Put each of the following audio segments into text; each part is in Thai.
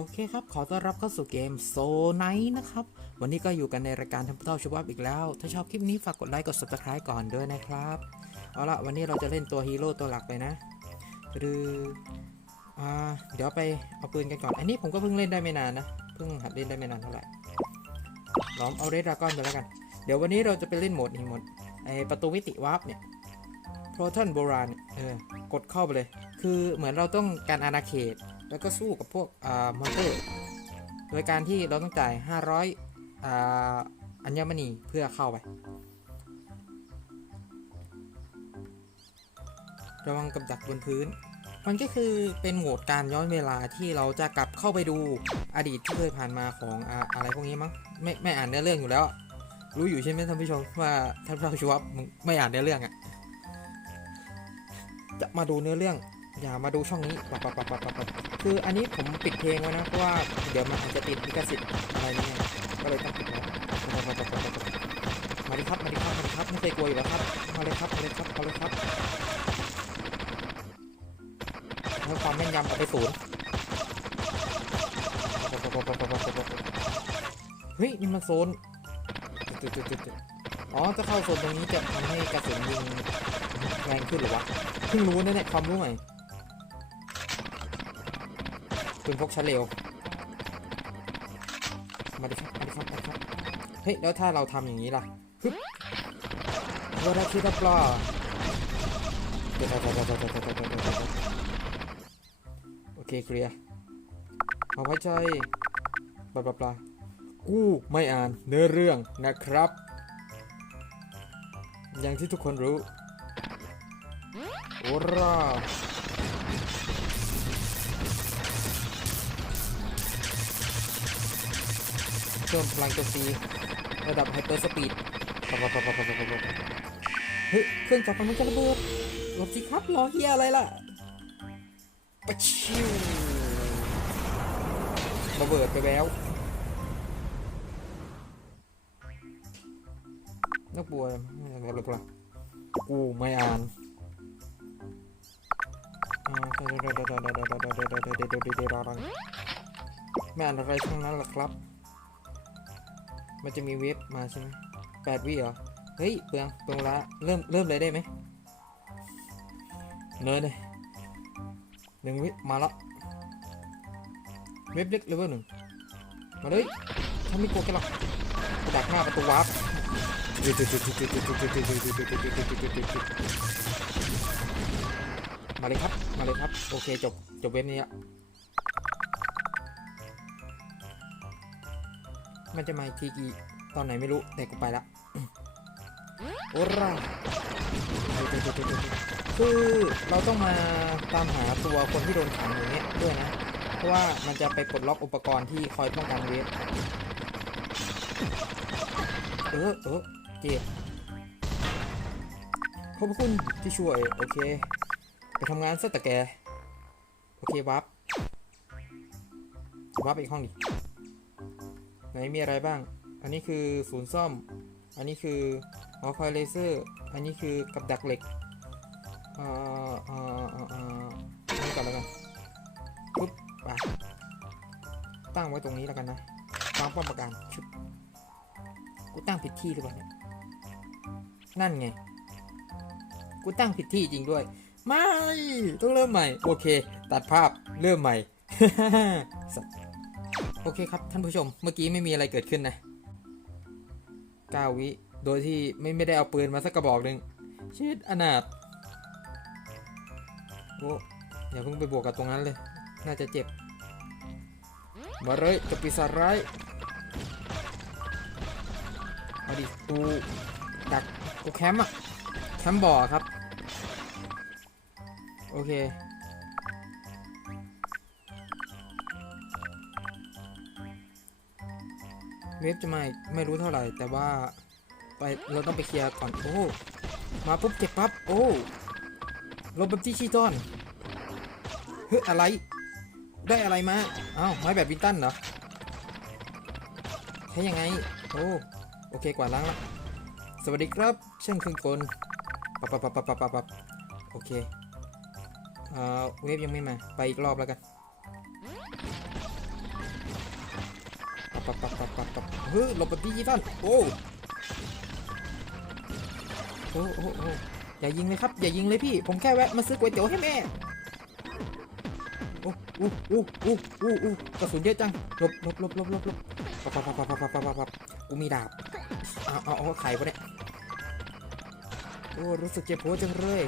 โอเคครับ ขอต้อนรับเข้าสู่เกมโซไนนะครับ วันนี้ก็อยู่กันในรายการทำเต้าชวับอีกแล้ว ถ้าชอบคลิปนี้ฝากกดไลค์ กด subscribe ก่อนด้วยนะครับ เอาละวันนี้เราจะเล่นตัวฮีโร่ตัวหลักไปนะ หรืออ่าเดี๋ยวไปเอาปืนกันก่อน อันนี้ผมก็เพิ่งเล่นได้ไม่นานนะ เพิ่งหัดเล่นได้ไม่นานเท่าไหร่ลองเอาเรดดราก้อนไปแล้วกัน เดี๋ยววันนี้เราจะไปเล่นโหมดนี้โหมดไอประตูมิติวาร์ปเนี่ยโปรทอนโบราณเนี่ยเออกดเข้าไปเลย คือเหมือนเราต้องการอาณาเขต แล้วก็สู้กับพวกอ่ามอนเตอร์ โดยการที่เราต้องจ่าย 500อ่าอัญมณีเพื่อเข้าไป ระวังกับดักบนพื้น มันก็คือเป็นโหมดการย้อนเวลาที่เราจะกลับเข้าไปดูอดีตที่เคยผ่านมาของอะอะไรพวกนี้มั้งไม่ไม่อ่านเนื้อเรื่องอยู่แล้ว รู้อยู่ใช่ไหมท่านผู้ชมว่าท่านผู้ชมมึงไม่อ่านเนื้อเรื่องอะจะมาดูเนื้อเรื่อง อย่ามาดูช่องนี้ปับปับปับปับปับปับ คืออันนี้ผมปิดเพลงไว้นะเพราะว่าเดี๋ยวมันอาจจะติดลิขสิทธิ์อะไรนี่ยก็เลยต้องปิดแล้วมาดิครับมาดิครับมาดิครับไม่เคยกลัวอยู่แล้วครับมาเลยครับมาเลยครับมาเลยครับเพื่ความแม่นยำเอาไปศูนย์เฮ้ยนี่มันโซนอ๋อจะเข้าโซนตรงนี้จะทำให้กระสุนยิงแรงขึ้นหรือวะเพิ่งรู้นะเนี่ยความรู้ใหม่ ปืนพกชั้นเร็ว มาดิครับ มาดิครับมาดิครับ เฮ้ย แล้วถ้าเราทำอย่างนี้ล่ะฮึบวาราคิดปลาเดี๋ยวโอเคเคลียร์เอาไว้ใจปลาปลาปลากู้ไม่อ่านเนื้อเรื่องนะครับ อย่างที่ทุกคนรู้โอรา เพิ่มพลังโจมตีระดับไฮเปอร์สปีดเฮ้ยเครื่องจักรมันจะระเบิดหลบสิครับรอเฮียอะไรล่ะปะชิวระเบิดไปแล้วนักบัวไม่อะไรหรอกกูไม่อ่านไม่อ่านอะไรทั้งนั้นหรอกครับ มันจะมีเว็บมาใช่ไหมแปดวิเหรอ เฮ้ยเปลืองเปลืองละเริ่มเริ่มเลยได้ไหมเนินเลยหนึ่งวิมาแล้วเว็บเล็กเลเวลหนึ่งมาเลยถ้าไม่กลัวแกหรอกดักหน้าประตูวาร์ปมาเลยครับ มาเลยครับ โอเคจบ จบเว็บนี้ละ มันจะมาทีกี่ตอนไหนไม่รู้แต่กูไปละโอ้ร่าคือเราต้องมาตามหาตัวคนที่โดนขังอย่างเงี้ยด้วยนะ เพราะว่ามันจะไปปลดล็อกอุปกรณ์ที่คอยป้องกันเวฟเออเออเจ็บขอบพระคุณที่ช่วย โอเค ไปทำงานซะแต่แก โอเควับวับไปอีกห้องดิ ไหนมีอะไรบ้าง อันนี้คือศูนย์ซ่อม อันนี้คือหอคอยเลเซอร์ อันนี้คือกับดักเหล็กเอ่อเอ่อเอ่อเอ่ออันนี้ก่อนแล้วกันปุ๊บไปตั้งไว้ตรงนี้แล้วกันนะวางป้อมปราการชุบกูตั้งผิดที่หรือเปล่าเนี่ยนั่นไง กูตั้งผิดที่จริงด้วย ไม่ ต้องเริ่มใหม่ โอเค ตัดภาพ เริ่มใหม่สัตว์ โอเคครับท่านผู้ชม เมื่อกี้ไม่มีอะไรเกิดขึ้นนะ9วิ โดยที่ไม่ไม่ได้เอาปืนมาสักกระบอกหนึ่งชิดอนาถโอ้อย่าเพิ่งไปบวกกับตรงนั้นเลย น่าจะเจ็บ มาเลยกับปีศาจร้ายมาดิตูดักกูแคมป์อะแคมป์บ่อครับ โอเค เวฟจะมาไม่รู้เท่าไหร่ แต่ว่าไปเราต้องไปเคลียร์ก่อน โอ้ มาปุ๊บเก็บปั๊บ โอ้ลบแบบที่ชีตอนเฮ้ยอะไร ได้อะไรมาอ้าวไม้แบบวินตันเหรอใช้ยังไง โอ้ โอเคกว่าล้างละสวัสดีครับ เช่างเครื่องกลปับปับปับปับปับปับปับโอเคเอ่อเวฟยังไม่มา ไปอีกรอบแล้วกัน เฮ้ยหลบแบบดิจิตอลโอ้โอ้โอ้โอ้อย่ายิงเลยครับ อย่ายิงเลยพี่ ผมแค่แวะมาซื้อก๋วยเตี๋ยวให้แม่โอ้อู้อู้อู้อู้อู้กระสุนเยอะจังหลบหลบหลบหลบหลบหลบปับปับปับปับปับปับปับกูมีดาบเอาเอาเอาไข่ปะเนี่ยโอ้รู้สึกเจ็บหัวจังเลย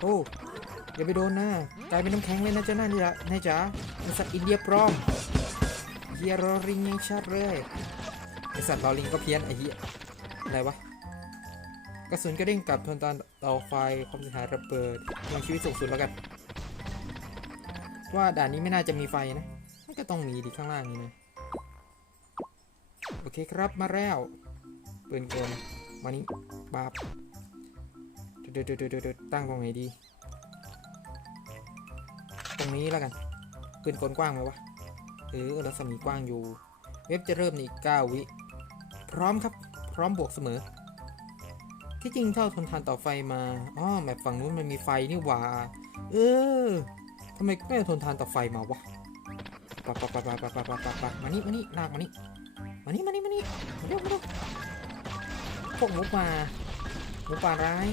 โอ้อย่าไปโดนนะกลายเป็นน้ำแข็งเลยนะเจ้าหน้านี่ละนายจ๋าเป็นสัตว์อินเดียปลอมเฮียรอริงยังชัดเลย ไอสัตว์รอริงก็เพี้ยนไอเฮียอะไรวะกระสุนกระเด้งกลับทนตานเตาไฟความเสียหายระเบิดยังชีวิตสูงสุดแล้วกัน ว่าด่านนี้ไม่น่าจะมีไฟนะมันก็ต้องมีดีข้างล่างนี่นะโอเคครับมาแล้วปืนกลมานี่บาบเดี๋ยวเดี๋ยวเดี๋ยวเดี๋ยวตั้งตรงไหนดี ตรงนี้แล้วกันปืนกลกว้างไหมวะเออรัศมีกว้างอยู่ เว็บจะเริ่มในอีก9วิ พร้อมครับ พร้อมบวกเสมอ ที่จริงเท่าทนทานต่อไฟมาอ๋อแมปฝั่งนู้นมันมีไฟนี่หว่า เออทำไมไม่ทนทานต่อไฟมาวะปะปะปะปะปะปะปะปะปะมานี่มานี่ลากมานี่มานี่มานี่มานี่มาเร็วมาเร็วพวกหมูป่าหมูป่าร้าย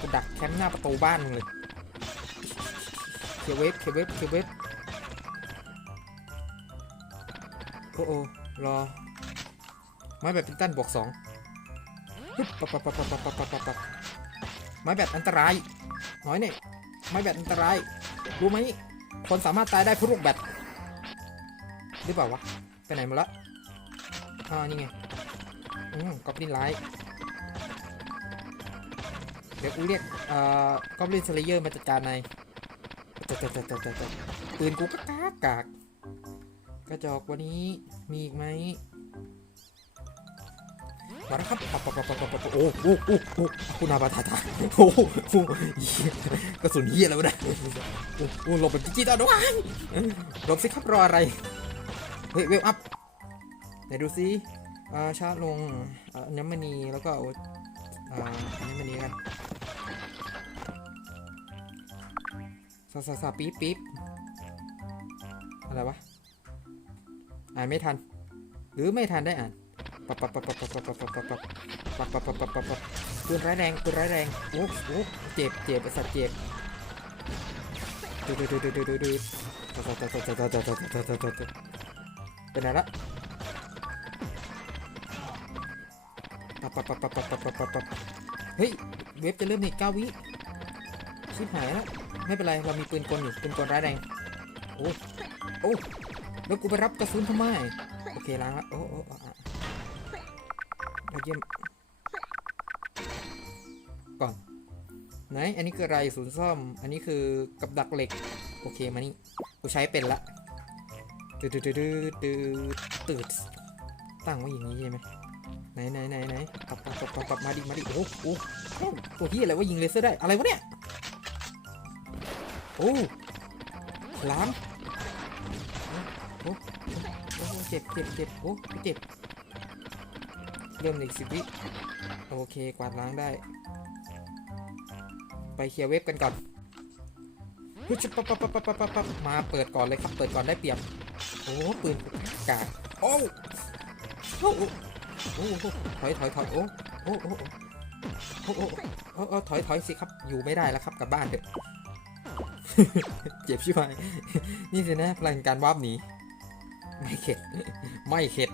กูดักแคมป์หน้าประตูบ้านมึงเลยเคลียร์เวฟเคลียร์เวฟเคลียร์เวฟโอ้โอ้รอ ไม้แบบพินตันบวกสองปึ๊บปับปับปับปับปับปับปับปับไม้แบบอันตรายน้อยเนี่ยไม้แบบอันตราย รู้ไหมคนสามารถตายได้เพราะลูกแบตหรือเปล่าวะ ไปไหนหมาละอ่านี่ไง อืมกอบลินไลท์เดี๋ยวกูเรียกเอ่อกอบลินสเลเยอร์มาจัดการนายจัดจัดจัดจัดจัดปืนกูก็กากกากกระจอกวันนี้มีอีกไหม มาแล้วครับปับปับปับปับปับโอ้โอ้โอ้โอ้คุณอาบาทาตาโอ้โหโอ้โหเหี้ยกระสุนเฮียอะไรวนี่ยโอ้โอ้หลบแบบจิ๊กๆตาด้วยหลบสิครับรออะไรเฮ้ยเวลอัพไหนดูซิอ่าชาลงน้ำมันนีแล้วก็เอาอ่าน้ำมันนีกันซาซาซาปี๊บปี๊บอะไรวะ อ่านไม่ทัน หรือไม่ทันได้อ่าน ปับปับปับปับปับปับปับปับปับปับปับปับปับปับปับปืนร้ายแรงปืนร้ายแรงโอ้โหเจ็บเจ็บไอ้สัตว์เจ็บดูดูดูดูดูดูดูเป็นไงละปับปับปับปับปับปับปับปับปับเฮ้ยเว็บจะเริ่มในเก้าวิชิบหายแล้วไม่เป็นไรเรามีปืนกลอยู่ปืนกลร้ายแรงโอ้โอ้แล้วกูไปรับกระสุนทำไมโอเคล้างละโอ้โอ้ เราเยี่ยม ก่อน ไหน อันนี้คืออะไรศูนย์ซ่อม อันนี้คือกับดักเหล็ก โอเคมานี่ กูใช้เป็นละตืดตืดตืดตืดตืดตั้งไว้อย่างนี้ใช่ไหมไหนไหนไหนไหนปับปับปับปับปับมาดิมาดิโอ้โหโอ้ตัวที่อะไรว่ายิงเลเซอร์ได้ อะไรวะเนี่ย โอ้ล้างโอ้เจ็บเจ็บเจ็บโอ้เจ็บ เริ่มในอีกสิบวิโอเคกวาดล้างได้ ไปเคลียร์เว็บกันก่อนฮึชปั๊บปั๊บปั๊บปั๊บปั๊บปั๊บมาเปิดก่อนเลยครับ เปิดก่อนได้เปรียบโอ้ปืนกากโอ้โอ้โอ้โอ้โอ้ถอยถอยถอยโอ้โอ้โอ้โอ้โอ้โอ้โอ้ถอยถอยสิครับ อยู่ไม่ได้แล้วครับกลับบ้านเถอะเจ็บชิบหายนี่สินะพลังการวาบหนีไม่เข็ด ไม่เข็ด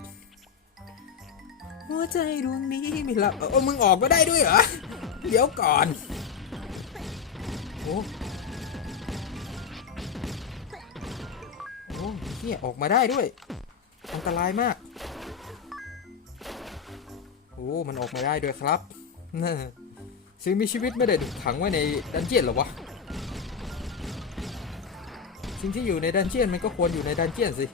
หัวใจดวงนี้ไม่หลับเออมึงออกมาได้ด้วยเหรอ เดี๋ยวก่อน โอ้โอ้เฮียออกมาได้ด้วยอันตรายมาก โอ้ มันออกมาได้ด้วยครับซึ่งมีชีวิตไม่ได้ถูกขังไว้ในดันเจียนหรอวะ สิ่งที่อยู่ในดันเจียนมันก็ควรอยู่ในดันเจียนสิ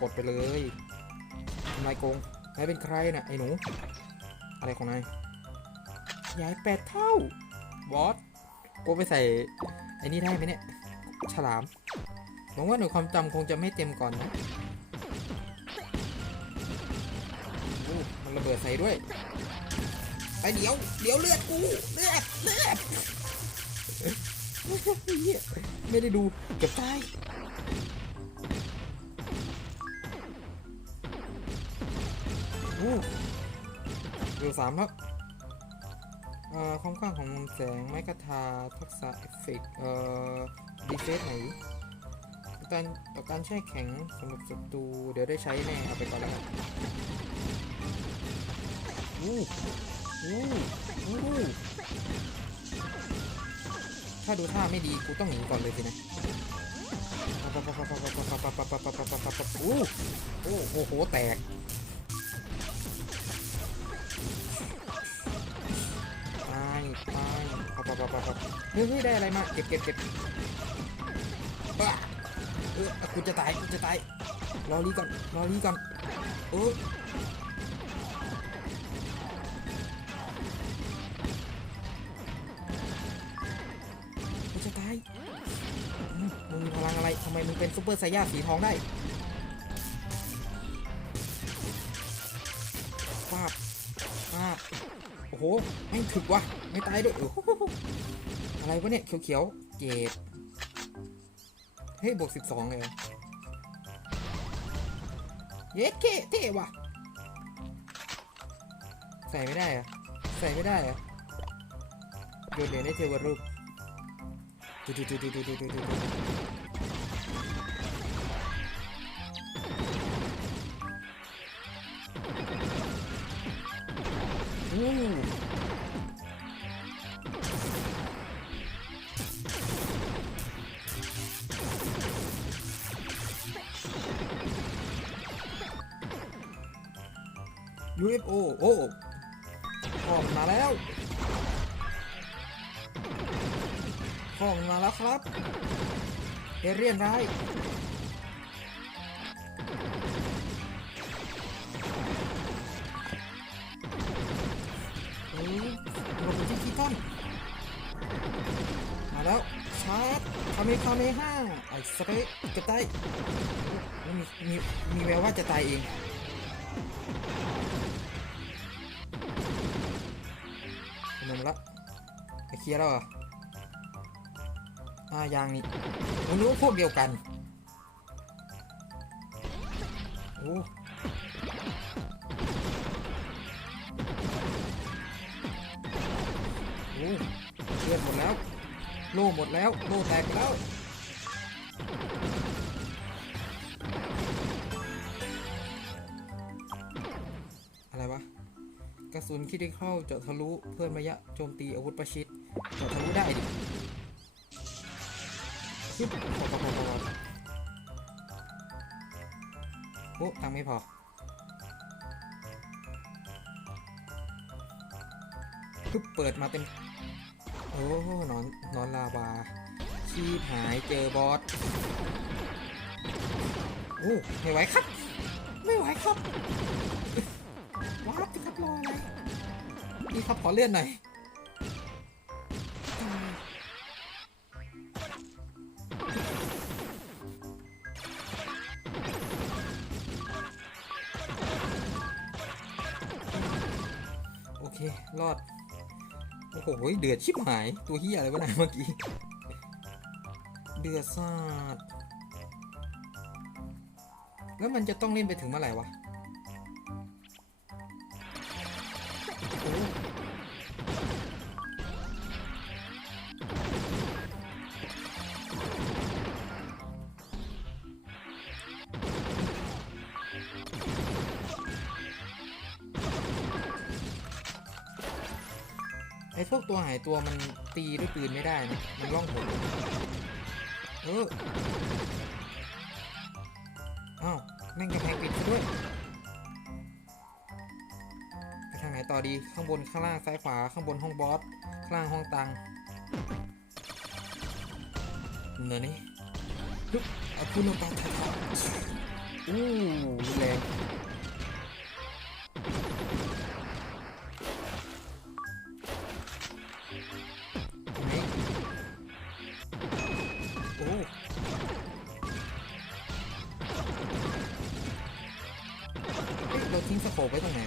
กดไปเลยนายโกงนายเป็นใครน่ะไอ้หนู อะไรของนายยายแปดเท่า บอสโกไปใส่ไอ้นี่ได้ไหมเนี่ย ฉลามหวังว่าหนูความจำคงจะไม่เต็มก่อนนะมันระเบิดใส่ด้วย ไปเดี๋ยว เดี๋ยวเลือดกู เลือด เลือด ไม่ได้ดู เกือบตาย อู้เร็วสามแล้วความกว้างของมุมแสงไม้กระทาทักษะเอฟเฟกต์เอ่อดีเฟสไหนการต่อการแช่แข็งสำหรับศัตรูเดี๋ยวได้ใช้แน่เอาไปก่อนแล้วกันอู้อู้อู้ถ้าดูท่าไม่ดีกูต้องหนีก่อนเลยสินะอู้โอ้โหแตก บปับปับปับปับเฮ้ยได้อะไรมา เก็บเก็บเก็บบ้าเออกูจะตาย กูจะตาย รอรีก่อน รอรีก่อนเออกูจะตาย มึงมีพลังอะไร ทำไมมึงเป็นซุปเปอร์ไซย่าสีทองได้ โอ้โหไม่ถึกว่ะไม่ตายด้วยโอ้โหอะไรวะเนี่ยเขียวๆเกรดเฮ้ยบวกสิบสองเลยเย้เท่เท่ว่ะใส่ไม่ได้อะใส่ไม่ได้อะโยนเหรียญให้เทวรูปดูดูดูดูดูดูดู UFO โอ้ของมาแล้วของมาแล้วครับ เอเรียนร้ายเฮ้ยลงไปที่คีตันมาแล้ว ชาร์จคาเมคาเมห้าไอ้สเปกจะตายมีมีมีแววว่าจะตายเอง นมละไปเคลียร์แล้วเหรออ่ายางนี่มันรู้พวกเดียวกันโอ้โอ้เลือดหมดแล้ว โล่หมดแล้ว โล่แตกแล้ว ระสุนคิดเข้าเจาะทะลุเพิ่มระยะโจมตีอาวุธประชิดเจาะทะลุได้ดิฮึบพอพอพอพอโอ้ตังไม่พอฮึบเปิดมาเต็ม โอ้นอนนอนลาวา ชีพหายเจอบอสโอ้ไม่ไหวครับ ไม่ไหวครับ พี่ครับขอเลื่อนหน่อยโอเค รอด โอ้โห เดือดชิบหาย ตัวเฮียอะไรวะนายเมื่อกี้ เดือดซาดแล้วมันจะต้องเล่นไปถึงเมื่อไหร่วะ ตัวหายตัวมันตีด้วยปืนไม่ได้นะมันล่องหนเอออ้าวแม่งกระแพงปิดซะด้วยไปทางไหนต่อดีข้างบนข้างล่างซ้ายขวาข้างบนห้องบอสข้างล่างห้องตังเนอะนี่ฮึบเอาคุณลงตาถ่ายอู้รุนแรง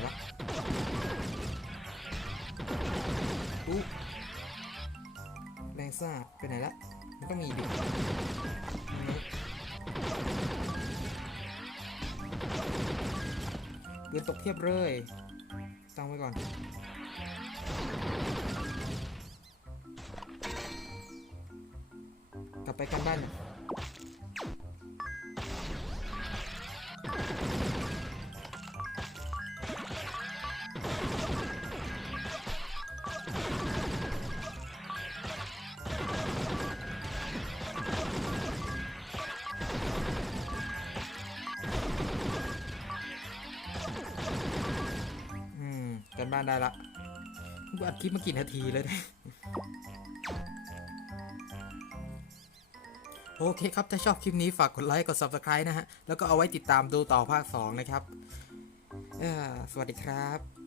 ะอู้แรงซ่าไปไหนละมันต้องมีดิเรือตกเทียบเลยตั้งไว้ก่อน กลับไปกันบ้านน่ะ อืม กันบ้านได้ละกูอัดคลิปมากี่นาทีแล้วเนี่ยโอเคครับ ถ้าชอบคลิปนี้ฝากกดไลค์ กด Subscribe นะฮะ แล้วก็เอาไว้ติดตามดูต่อภาค 2 นะครับ สวัสดีครับ